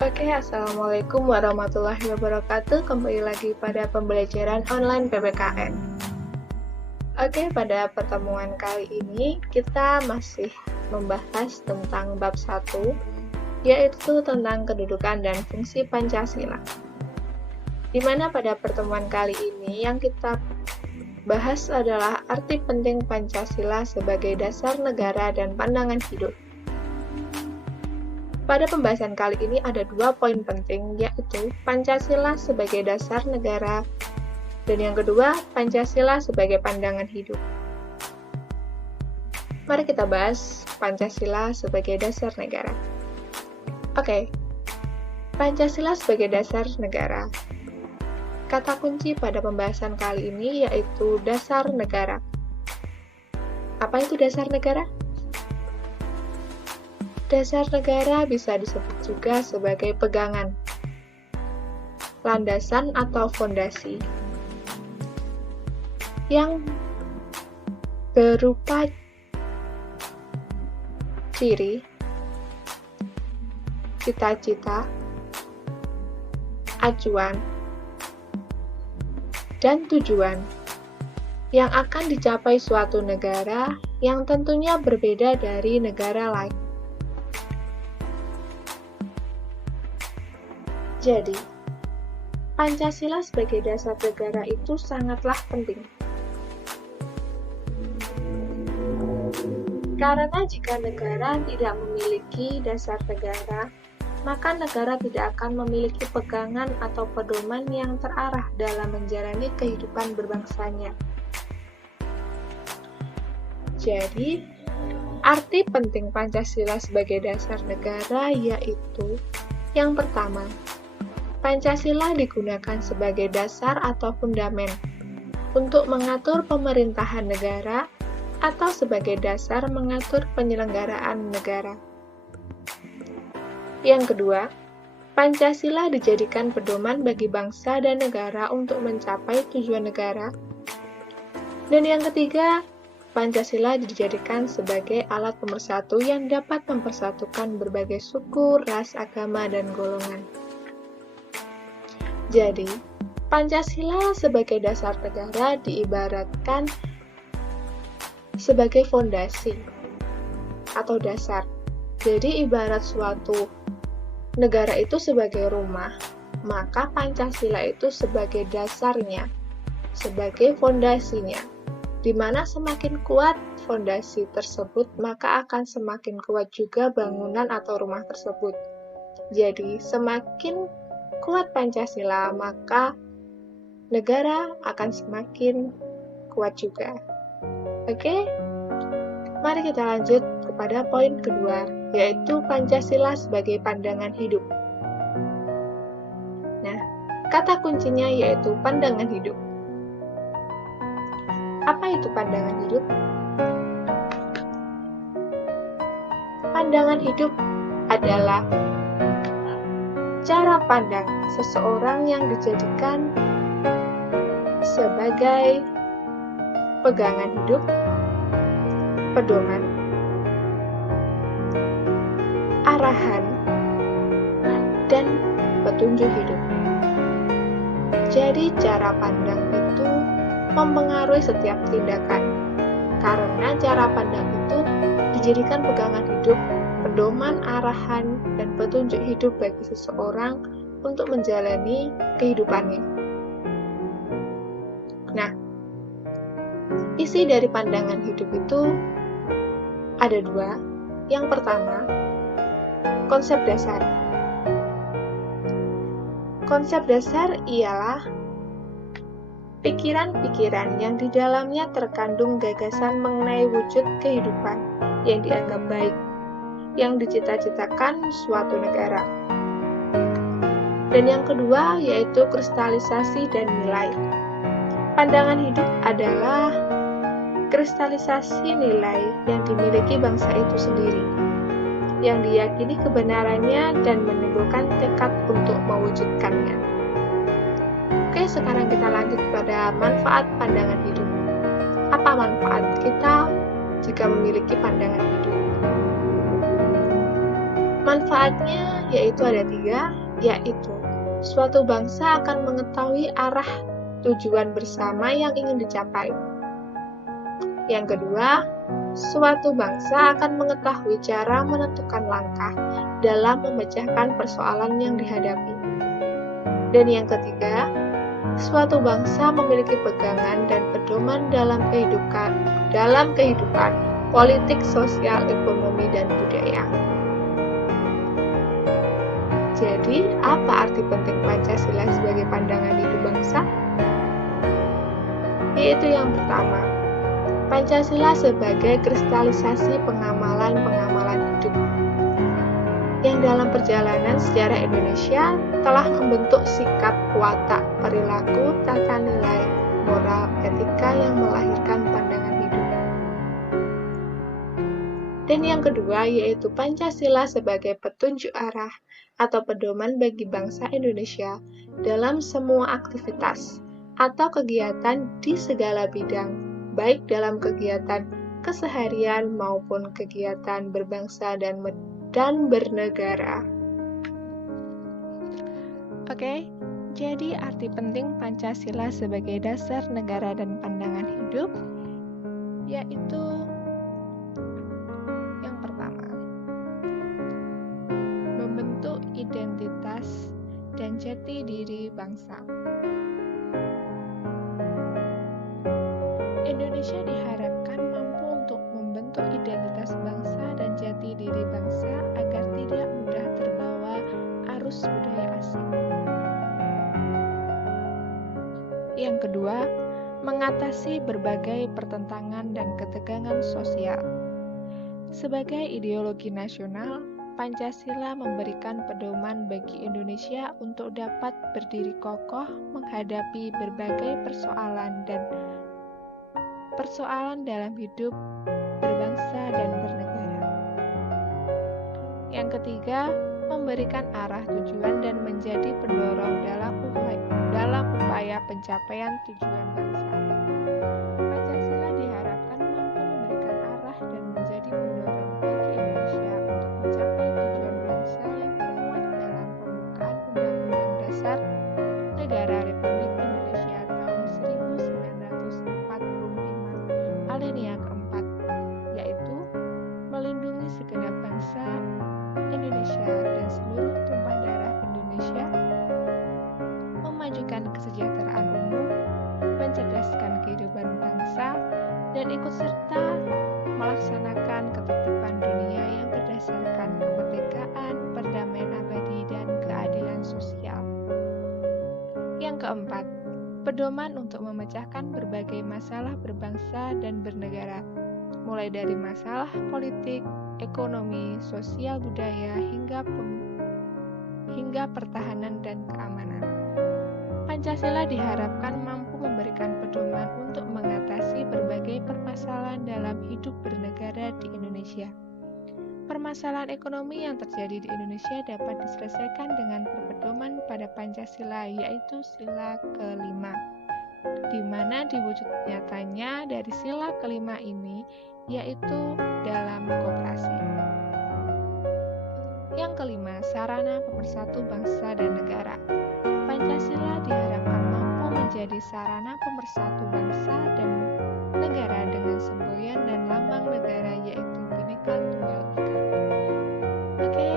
Assalamualaikum warahmatullahi wabarakatuh. Kembali lagi pada pembelajaran online PPKN. Pada pertemuan kali ini kita masih membahas tentang bab 1, yaitu tentang kedudukan dan fungsi Pancasila. Di mana pada pertemuan kali ini yang kita bahas adalah arti penting Pancasila sebagai dasar negara dan pandangan hidup. Pada pembahasan kali ini ada 2 poin penting, yaitu Pancasila sebagai dasar negara, dan yang kedua, Pancasila sebagai pandangan hidup. Mari kita bahas Pancasila sebagai dasar negara. Pancasila sebagai dasar negara. Kata kunci pada pembahasan kali ini yaitu dasar negara. Apa itu dasar negara? Dasar negara bisa disebut juga sebagai pegangan, landasan atau fondasi, yang berupa ciri, cita-cita, acuan, dan tujuan yang akan dicapai suatu negara yang tentunya berbeda dari negara lain. Jadi, Pancasila sebagai dasar negara itu sangatlah penting. Karena jika negara tidak memiliki dasar negara, maka negara tidak akan memiliki pegangan atau pedoman yang terarah dalam menjalani kehidupan berbangsanya. Jadi, arti penting Pancasila sebagai dasar negara yaitu yang pertama, Pancasila digunakan sebagai dasar atau fundamen untuk mengatur pemerintahan negara atau sebagai dasar mengatur penyelenggaraan negara. Yang kedua, Pancasila dijadikan pedoman bagi bangsa dan negara untuk mencapai tujuan negara. Dan yang ketiga, Pancasila dijadikan sebagai alat pemersatu yang dapat mempersatukan berbagai suku, ras, agama, dan golongan. Jadi, Pancasila sebagai dasar negara diibaratkan sebagai fondasi atau dasar. Jadi, ibarat suatu negara itu sebagai rumah, maka Pancasila itu sebagai dasarnya, sebagai fondasinya, di mana semakin kuat fondasi tersebut, maka akan semakin kuat juga bangunan atau rumah tersebut. Jadi, semakin kuat Pancasila, maka negara akan semakin kuat juga. Mari kita lanjut kepada poin kedua, yaitu Pancasila sebagai pandangan hidup. Nah, kata kuncinya yaitu pandangan hidup. Apa itu pandangan hidup? Pandangan hidup adalah cara pandang seseorang yang dijadikan sebagai pegangan hidup, pedoman, arahan, dan petunjuk hidup. Jadi, cara pandang itu mempengaruhi setiap tindakan, karena cara pandang itu dijadikan pegangan hidup, pedoman, arahan, dan petunjuk hidup bagi seseorang untuk menjalani kehidupannya. Nah, isi dari pandangan hidup itu ada 2. Yang pertama, konsep dasar. Konsep dasar ialah pikiran-pikiran yang di dalamnya terkandung gagasan mengenai wujud kehidupan yang dianggap baik, yang dicita-citakan suatu negara. Dan yang kedua yaitu kristalisasi dan nilai. Pandangan hidup adalah kristalisasi nilai yang dimiliki bangsa itu sendiri, yang diyakini kebenarannya dan menimbulkan tekad untuk mewujudkannya. Sekarang kita lanjut pada manfaat pandangan hidup. Apa manfaat kita jika memiliki pandangan hidup? Manfaatnya yaitu ada 3, yaitu suatu bangsa akan mengetahui arah tujuan bersama yang ingin dicapai. Yang kedua, suatu bangsa akan mengetahui cara menentukan langkah dalam memecahkan persoalan yang dihadapi. Dan yang ketiga, suatu bangsa memiliki pegangan dan pedoman dalam kehidupan politik, sosial, ekonomi, dan budaya. Jadi, apa arti penting Pancasila sebagai pandangan hidup bangsa? Yaitu yang pertama, Pancasila sebagai kristalisasi pengamalan-pengamalan hidup yang dalam perjalanan sejarah Indonesia telah membentuk sikap, watak, perilaku, tata nilai, moral, etika yang melahirkan pandangan hidup. Dan yang kedua, yaitu Pancasila sebagai petunjuk arah atau pedoman bagi bangsa Indonesia dalam semua aktivitas atau kegiatan di segala bidang, baik dalam kegiatan keseharian maupun kegiatan berbangsa dan bernegara. Oke, jadi arti penting Pancasila sebagai dasar negara dan pandangan hidup yaitu yang pertama, membentuk identitas dan jati diri bangsa. Indonesia diharapkan mampu untuk membentuk identitas bangsa dan jati diri bangsa agar tidak mudah terbawa arus budaya asing. Yang kedua, mengatasi berbagai pertentangan dan ketegangan sosial. Sebagai ideologi nasional, Pancasila memberikan pedoman bagi Indonesia untuk dapat berdiri kokoh menghadapi berbagai persoalan dalam hidup berbangsa dan bernegara. Yang ketiga, memberikan arah tujuan dan menjadi pendorong dalam upaya pencapaian tujuan bangsa. Pancasila diharapkan mampu memberikan arah dan menjadi pendorong bagi Indonesia untuk mencapai tujuan bangsa yang termuat dalam pembukaan Undang-Undang Dasar Negara Republik Indonesia tahun 1945 alinea keempat, yaitu melindungi segenap bangsa Indonesia dan seluruh tumpah darah Indonesia, memajukan kesejahteraan umum, mencerdaskan kehidupan bangsa, dan ikut serta melaksanakan ketertiban dunia yang berdasarkan kemerdekaan, perdamaian abadi, dan keadilan sosial. Yang keempat, pedoman untuk memecahkan berbagai masalah berbangsa dan bernegara, mulai dari masalah politik, ekonomi, sosial, budaya, hingga pertahanan dan keamanan. Pancasila diharapkan mampu memberikan pedoman untuk mengatasi berbagai permasalahan dalam hidup bernegara di Indonesia. Permasalahan ekonomi yang terjadi di Indonesia dapat diselesaikan dengan berpedoman pada Pancasila, yaitu sila kelima, di mana diwujud nyatanya dari sila kelima ini yaitu dalam koperasi. Yang kelima, sarana pemersatu bangsa dan negara. Pancasila diharapkan mampu menjadi sarana pemersatu bangsa dan negara dengan semboyan dan lambang negara yaitu Bhinneka Tunggal Ika. Oke,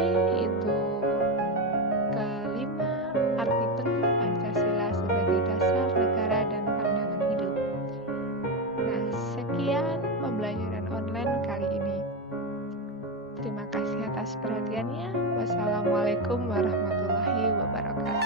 itu kelima arti penting Pancasila sebagai dasar negara dan pandangan hidup. Nah, sekian pembelajaran online kali ini. Terima kasih atas perhatiannya. Wassalamualaikum warahmatullahi wabarakatuh.